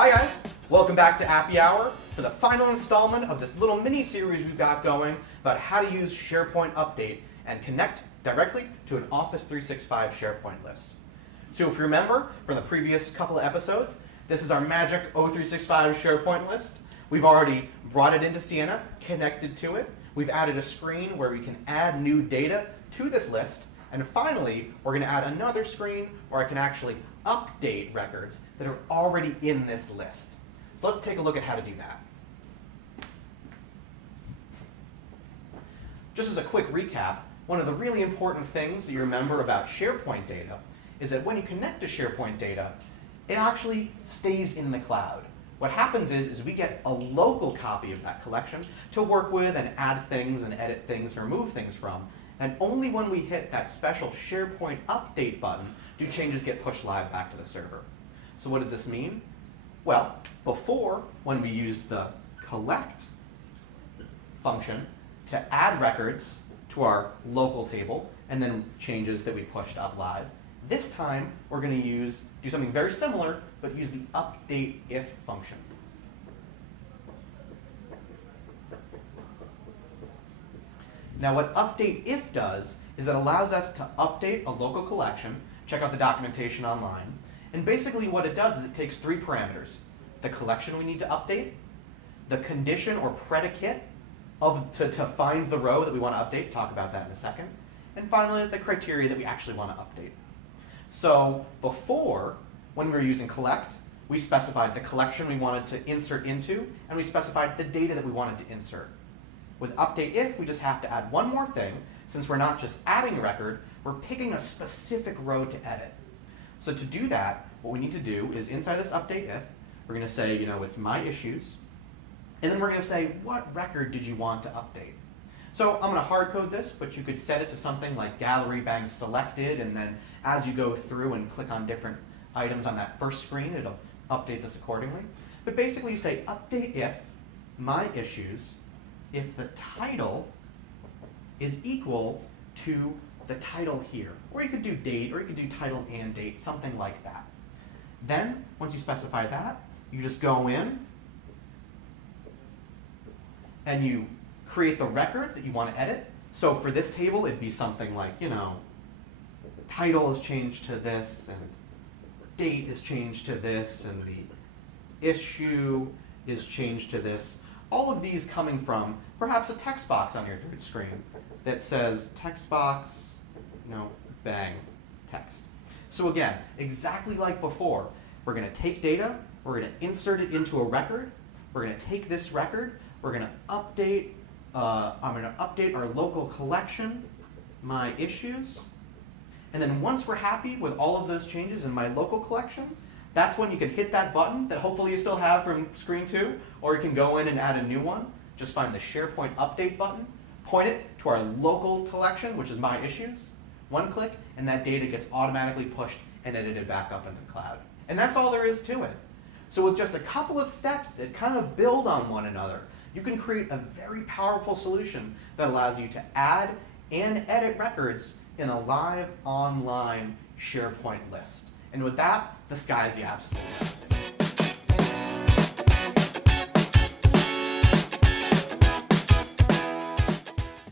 Hi guys, welcome back to Appy Hour for the final installment of this little mini-series we've got going about how to use SharePoint Update and connect directly to an Office 365 SharePoint list. So if you remember from the previous couple of episodes, this is our magic O365 SharePoint list. We've already brought it into Siena, connected to it. We've added a screen where we can add new data to this list. And finally, we're going to add another screen where I can actually update records that are already in this list. So let's take a look at how to do that. Just as a quick recap, one of the really important things that you remember about SharePoint data is that when you connect to SharePoint data, it actually stays in the cloud. What happens is we get a local copy of that collection to work with and add things and edit things and remove things from. And only when we hit that special SharePoint Update button do changes get pushed live back to the server. So what does this mean? Well, before, when we used the collect function to add records to our local table and then changes that we pushed up live, this time we're going to do something very similar, but use the update if function. Now what update if does is it allows us to update a local collection, check out the documentation online, and basically what it does is it takes three parameters: the collection we need to update, the condition or predicate to find the row that we want to update, talk about that in a second, and finally the criteria that we actually want to update. So before, when we were using collect, we specified the collection we wanted to insert into, and we specified the data that we wanted to insert. With update if, we just have to add one more thing. Since we're not just adding a record, we're picking a specific row to edit. So to do that, what we need to do is inside this update if, we're going to say, it's my issues. And then we're going to say, what record did you want to update? So I'm going to hard code this, but you could set it to something like gallery bang selected, and then as you go through and click on different items on that first screen, it'll update this accordingly. But basically you say update if my issues, if the title is equal to the title here. Or you could do date, or you could do title and date, something like that. Then, once you specify that, you just go in and you create the record that you want to edit. So for this table, it'd be something like, title is changed to this, and date is changed to this, and the issue is changed to this. All of these coming from perhaps a text box on your third screen that says text box, bang, text. So again, exactly like before, we're going to take data, we're going to insert it into a record, we're going to take this record, we're going to update, I'm going to update our local collection, my issues, and then once we're happy with all of those changes in my local collection, that's when you can hit that button that hopefully you still have from screen 2, or you can go in and add a new one. Just find the SharePoint Update button, point it to our local collection, which is my issues, one click, and that data gets automatically pushed and edited back up into the cloud. And that's all there is to it. So with just a couple of steps that kind of build on one another, you can create a very powerful solution that allows you to add and edit records in a live online SharePoint list. And with that, the sky's the absolute limit.